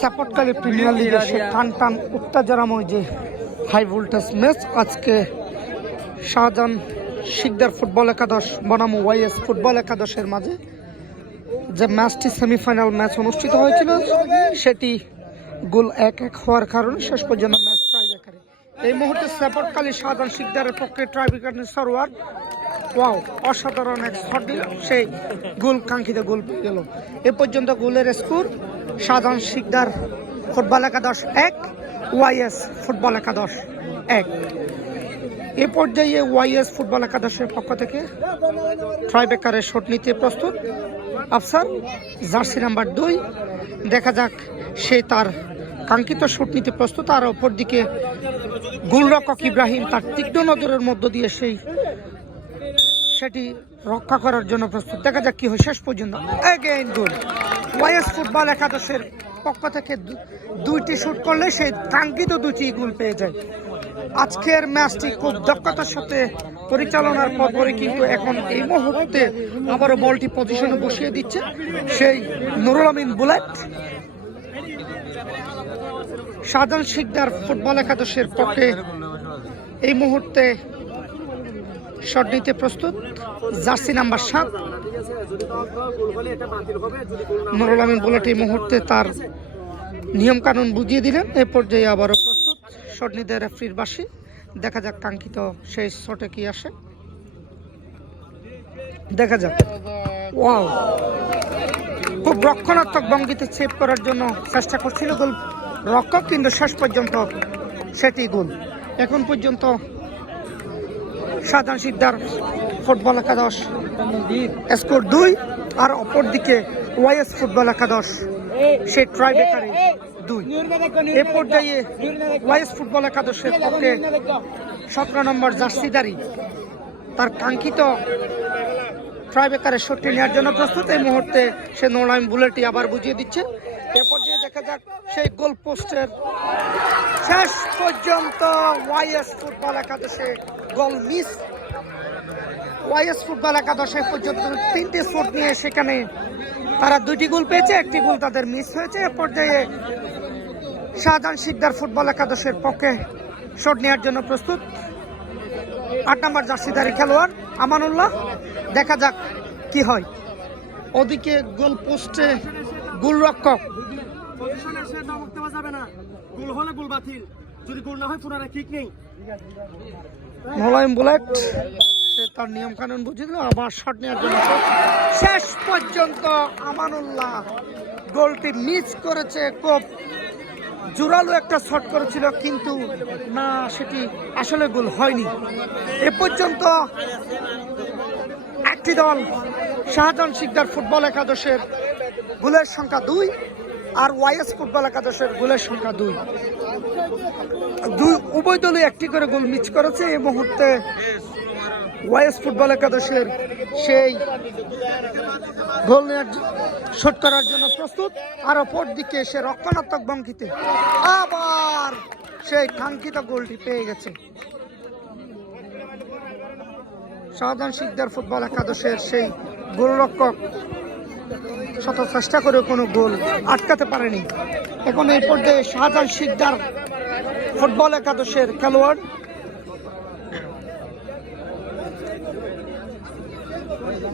সাপোর্টকারী premier লিগের সে টান উত্তেজনাময় যে হাই ভোল্টেজ ম্যাচ আজকে শাহজাহান শিকদার ফুটবল একাদশ বনাম ওয়াইএস ফুটবল একাদশের মাঝে যে ম্যাচটি সেমিফাইনাল ম্যাচ অনুষ্ঠিত হয়েছিল সেটি গোল 1-1 হওয়ার কারণে শেষ পর্যন্ত ম্যাচ ট্রাইব্রেকারে। এই মুহূর্তে সাপোর্টকারী শাহজাহান শিকদারের পক্ষে ট্রাইব্রেকারের সরওয়ার ওয়াও অসাধারণ এক শট দিল, সেই গোল কাঙ্ক্ষিত গোল পেয়ে গেল। এ পর্যন্ত গোলের স্কোর শাহজাহান শিকদার ফুটবল একাদশ 1, ওয়াইএস ফুটবল একাদশ 1। এ পর্যায়ে ওয়াইএস ফুটবল একাদশের পক্ষ থেকে ট্রাইব্রেকারের শট নিতে প্রস্তুত আফসার, জার্সি নাম্বার 2। দেখা যাক সে তার কাঙ্ক্ষিত শট নিতে প্রস্তুত। আর অপরদিকে গোলরক্ষক ইব্রাহিম তার তীক্ষ্ণ নজরের মধ্য দিয়ে সেটি রক্ষা করার জন্য প্রস্তুত। দেখা যাক কি হয় শেষ পর্যন্ত। এগেইন গোল। ওয়াইএস ফুটবল একাদশের পক্ষ থেকে 2টি শুট করলে সে কাঙ্ক্ষিত 2টি গোল পেয়ে যায়। আজকের ম্যাচটি খুব দক্ষতার সাথে পরিচালনার পরপরই কিন্তু এখন এই মুহূর্তে আবারও বলটি পজিশনে বসিয়ে দিচ্ছে সেই নুরুল আমিন বুলেট। শাহজাহান শিকদার ফুটবল একাদশের পক্ষে এই মুহূর্তে শট নিতে প্রস্তুত jersey number 7 Nurul Amin bullet. এই মুহূর্তে তার নিয়ম কানুন বুঝিয়ে দিলেন। এ পর্যায়ে আবারও প্রস্তুত শট নিতে রেফারির বাসি। দেখা যাক কাঙ্ক্ষিত সেই শটে কি আসে, দেখা যাক। ওয়াও, খুব রক্ষণাত্মক ভঙ্গিতে সেভ করার জন্য চেষ্টা করছিল গোল রক্ষক, কিন্তু শেষ পর্যন্ত সেটি গোল। এখন পর্যন্ত শাহজাহান শিকদার ফুটবল একাদশ স্কোর 2, আর অপরদিকে ওয়াইএস ফুটবল একাদশ সে ট্রাইব্রেকারে 2। এ পর্যায়ে ওয়াইএস ফুটবল একাদশের পক্ষে 17 নম্বর জার্সিদারি তার কাঙ্ক্ষিত ট্রাইব্রেকারের শটটি নেওয়ার জন্য প্রস্তুত। এই মুহূর্তে সে নুরুল আমিন বুলেটটি আবার বুঝিয়ে দিচ্ছে। এ পর্যায়ে দেখা যাক সেই গোল পোস্টের শেষ পর্যন্ত ওয়াইএস ফুটবল একাদশে গোল মিস। ওয়াইএস ফুটবল একাদশে পর্যন্ত 3টি শট নিয়ে সেখানে তারা 2টি গোল পেয়েছে, 1টি গোল তাদের মিস হয়েছে। এ পর্যায়ে শাহজাহান শিকদার ফুটবল একাদশের পক্ষে শট নেওয়ার জন্য প্রস্তুত 8 নম্বর জার্সিধারী খেলোয়াড় আমানুল্লাহ। দেখা যাক কি হয়। ওদিকে গোল পোস্টে গোলরক্ষক মোলায়েম বুলেট সে তার নিয়ম কানুন বুঝিয়ে দিল, আবার শট নেওয়ার জন্য শেষ পর্যন্ত আমানুল্লাহ গোলটি মিস করেছে। খুব জোরালো একটা শট করেছিল, কিন্তু না, সেটি আসলে গোল হয়নি। এ পর্যন্ত একটি দল শাহজাহান শিকদার ফুটবল একাদশের গোলের সংখ্যা 2, আর ওয়াইএস ফুটবল একাদশের গোলের সংখ্যা 2। উভয় দলই একটি করে গোল মিস করেছে। এই মুহূর্তে ওয়াইএস ফুটবল একাদশের সেই গোল শট করার জন্য প্রস্তুত, আর অপর দিকে সে রক্ষণাত্মক ভঙ্গিতে আবার সেই কাঙ্ক্ষিত গোলটি পেয়ে গেছে। শাহজাহান শিকদার ফুটবল একাদশের সেই গোলরক্ষক শত চেষ্টা করে কোনো গোল আটকাতে পারেনি। এখন এই পর্যায়ে শাহজাহান শিকদার ফুটবল একাদশের খেলোয়াড়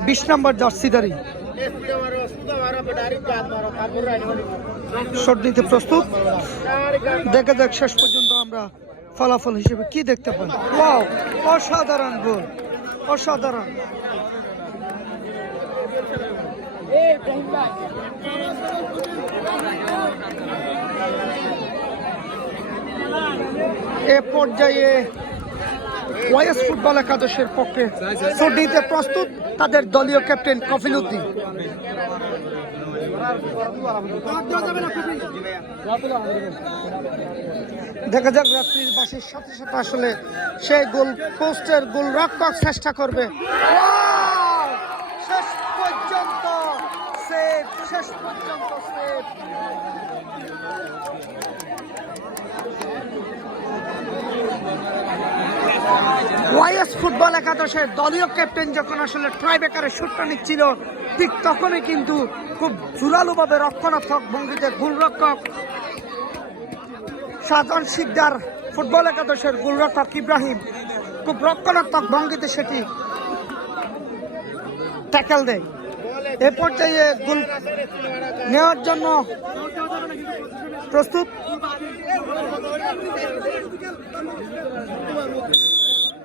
বিশ নম্বর জার্সিধারী শট নিতে প্রস্তুত। দেখা যাক শেষ পর্যন্ত আমরা ফলাফল হিসেবে কি দেখতে পাই। ওয়াও, অসাধারণ গোল, অসাধারণ। এ পর্যায়ে ওয়াইএস ফুটবল একাদশের পক্ষে শট নিতে প্রস্তুত তাদের দলীয় ক্যাপ্টেন কফিল উদ্দিন। দেখা যাক রাত্রির বাসের সাথে সাথে আসলে সেই গোল পোস্টের গোল রক্ষক চেষ্টা করবে। শেষ পর্যন্ত সেভ, শেষ পর্যন্ত সেভ। ওয়াইএস ফুটবল একাদশের দলীয় ক্যাপ্টেন যখন আসলে ট্রাইব্রেকারের শুটটা নিচ্ছিল, ঠিক তখনই কিন্তু খুব জোরালোভাবে রক্ষণাত্মক ভঙ্গিতে গোলরক্ষক শাহজাহান শিকদার ফুটবল একাদশের গোলরক্ষক ইব্রাহিম খুব রক্ষণাত্মক ভঙ্গিতে সেটি ট্যাকেল দেয়। এ পর্যায়ে গোল নেওয়ার জন্য প্রস্তুত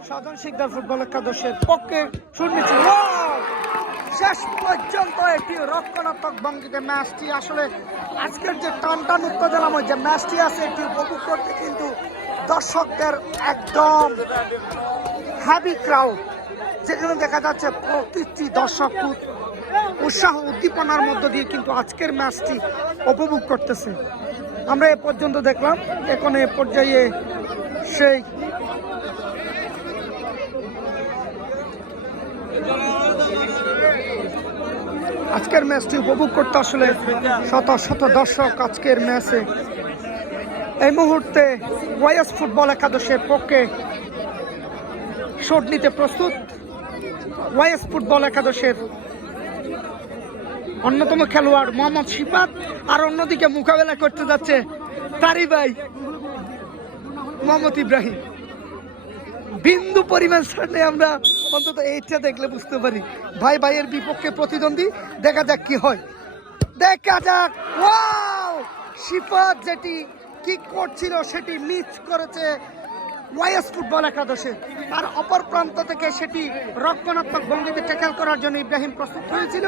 শাহজাহান শিকদার ফুটবল একাদশের পক্ষে শুনেছি শেষ পর্যন্ত একটি রক্ষণাত্মক ভঙ্গিতে ম্যাচটি আসলে আজকের যে টান উত্তেজনাময় যে ম্যাচটি আছে এটি উপভোগ করতে কিন্তু দর্শকদের একদম হ্যাভি ক্রাউড, যেখানে দেখা যাচ্ছে প্রতিটি দর্শক উৎসাহ উদ্দীপনার মধ্য দিয়ে কিন্তু আজকের ম্যাচটি উপভোগ করতেছে। আমরা এ পর্যন্ত দেখলাম, এখন এ পর্যায়ে সেই আজকের ম্যাচটি উপভোগ করতে আসলে শত শত দর্শক আজকের ম্যাচে এই মুহূর্তে ওয়াইএস ফুটবল একাদশের পক্ষে শট নিতে প্রস্তুত। ওয়াইএস ফুটবল একাদশের অন্যতম খেলোয়াড় মোহাম্মদ শিফাত, আর অন্যদিকে মোকাবেলা করতে যাচ্ছে তারি ভাই মোহাম্মদ ইব্রাহিম। বিন্দু পরিমাণ সামনে আমরা অন্তত এইটা দেখলে বুঝতে পারি ভাই ভাইয়ের বিপক্ষে প্রতিদ্বন্দ্বী। দেখা যাক কি হয়, দেখা যাক। ওয়াও, শিফাত যেটি কিক করছিল সেটি মিস করেছে ওয়াইএস ফুটবল একাদশে, আর অপর প্রান্ত থেকে সেটি রক্ষণাত্মক ভঙ্গিতে ট্যাকেল করার জন্য ইব্রাহিম প্রস্তুত হয়েছিল।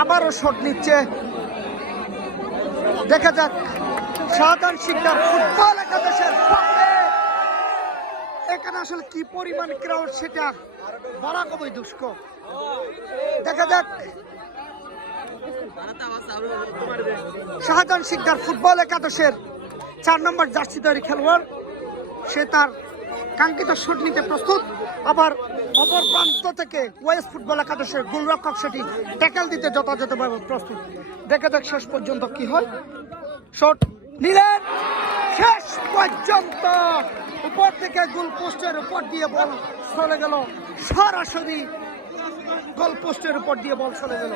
আবারও শট নিচ্ছে, দেখা যাক। শাহজাহান শিকদার ফুটবল একাদশের পক্ষে এখানে আসলে কি পরিমাণ ক্রাউড সেটা বলা খুবই দুষ্কর। দেখা যাক শাহজাহান শিকদার ফুটবল একাদশের 4 নম্বর জার্সিধারী খেলোয়াড়, সে তার কাঙ্ক্ষিত শট নিতে প্রস্তুত। আবার অপর প্রান্ত থেকে ওয়াইএস ফুটবল একাদশের গোলরক্ষক সেটি ট্যাকেল দিতে যথাযথভাবে প্রস্তুত। দেখা যাক শেষ পর্যন্ত কি হয়। শট নিলেন, শেষ পর্যন্ত উপর থেকে গোল পোস্টের উপর দিয়ে বল চলে গেল, সরাসরি গোল পোস্টের উপর দিয়ে বল চলে গেল।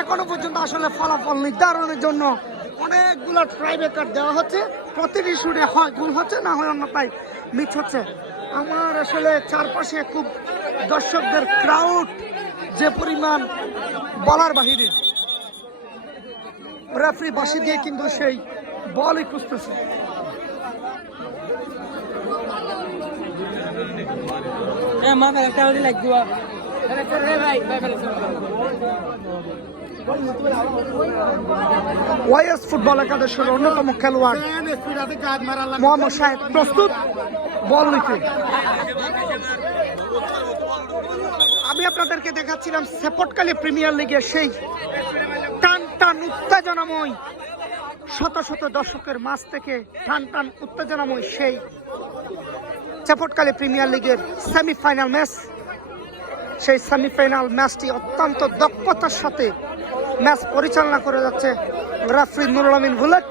এখনো পর্যন্ত আসলে ফলাফল নির্ধারণের জন্য অনেকগুলো ট্রাইব্রেকার দেওয়া হচ্ছে, প্রতিটি শুটে হয় গোল হচ্ছে, না হয় অন্যথায় মিস হচ্ছে। আমার আসলে চারপাশে খুব দর্শকদের ক্রাউড যে পরিমাণ বলার বাহিরে, রেফারি বাঁশি দিয়ে কিন্তু সেই বলই খুঁজতেছে। ওয়াইএস ফুটবল একাদশের অন্যতম খেলোয়াড় মোহাম্মদ শাহেদ প্রস্তুত বল নিতে। আমি আপনাদেরকে দেখাচ্ছিলাম সেপটকালী প্রিমিয়ার লিগের সেই টান উত্তেজনাময় শত শত দর্শকের মাঝ থেকে টান উত্তেজনাময় সেই সেপটকালী প্রিমিয়ার লিগের সেমিফাইনাল ম্যাচ। সেই সেমিফাইনাল ম্যাচটি অত্যন্ত দক্ষতার সাথে ম্যাচ পরিচালনা করে যাচ্ছে রেফারি নুরুল আমিন বুলেট।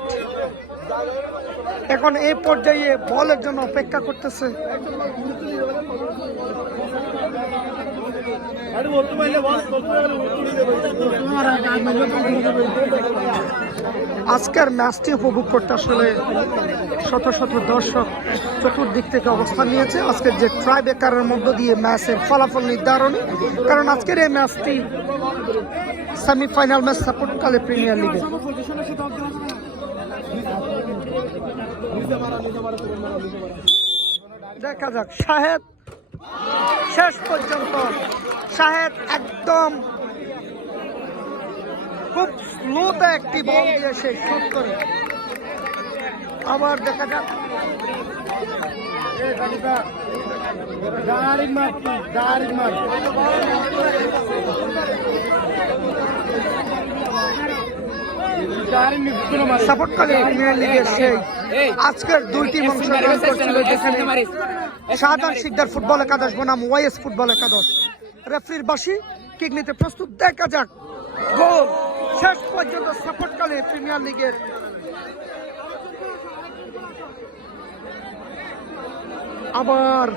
এখন এই পর্যায়ে বলের জন্য অপেক্ষা করতেছে। আজকের ম্যাচটি উপভোগ করতে আসলে শত শত দর্শক চতুর্দিক থেকে অবস্থান নিয়েছে আজকের যে ট্রাইব্রেকারের মধ্য দিয়ে ম্যাচের ফলাফল নির্ধারণী। কারণ আজকের এই ম্যাচটি সেমিফাইনাল ম্যাচ সেপটকালী প্রিমিয়ার লিগে। দেখা যাক শাহেদ, শেষ পর্যন্ত শাহেদ একদম খুব স্লোতে একটি বল দিয়ে সে শুট করে। আবার দেখা যাক সাপোর্টকালী প্রিমিয়ার লিগের সেই আজকের দুইটি অংশগ্রহণ করছিল, যেখানে শাহজাহান শিকদার ফুটবল একাদশ বনাম ওয়াইএস ফুটবল একাদশ। রেফারির বাঁশি, কিক নিতে প্রস্তুত। দেখা যাক গোল শেষ পর্যন্ত সাপোর্টকালী প্রিমিয়ার লিগের আবার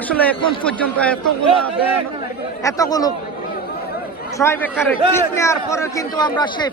আসলে এখন পর্যন্ত এতগুলো ট্রাই বেকারের কিস নেওয়ার পরে কিন্তু আমরা সেই